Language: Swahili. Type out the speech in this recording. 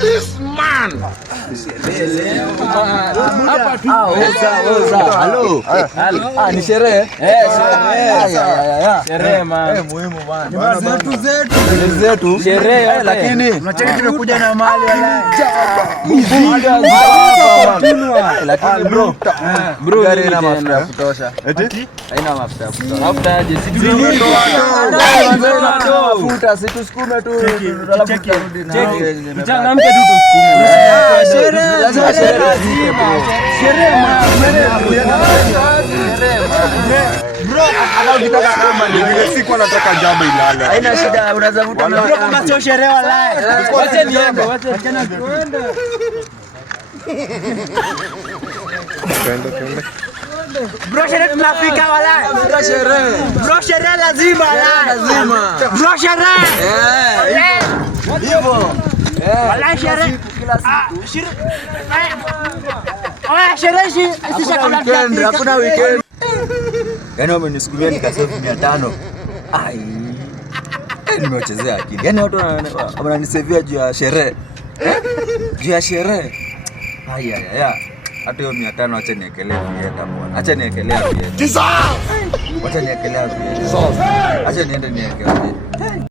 This man. Hapa tu. Hello. Ni sherehe. Sherehe man. Muhimu bana. Zetu. Sherehe lakini tunacheki tumekuja na mali wala. Lakini bro gari ina mafuta ya kutosha. Eti? Haina mafuta ya kutosha. Mafuta aje? Mafuta situsukume tu. Cheki. Mchangamke tu tusukume. Sherehe. Lazima sherehe. Bro, anataka kama Ile siku anataka jambo ilale. haina shida, unaweza vuta na bro kama sio sherehe wala. Wacha niende, wacha na tuende. Twende. Bro sherehe tunafika wala. Bro sherehe. Bro sherehe lazima wala. Lazima. Bro sherehe. Hivyo. Wala sherehe kila siku. Sherehe weekend, hakuna weekend. Yaani wamenisukumia nikasave 500. Ai. Nimechezea akili. Yaani watu wananisevia juu ya sherehe. Juu ya sherehe. Haya. Hata hiyo 500 acha niekelee vieta bwana. Acha niekelea vieta. Acha niekelea vieta. Acha niende niekelee.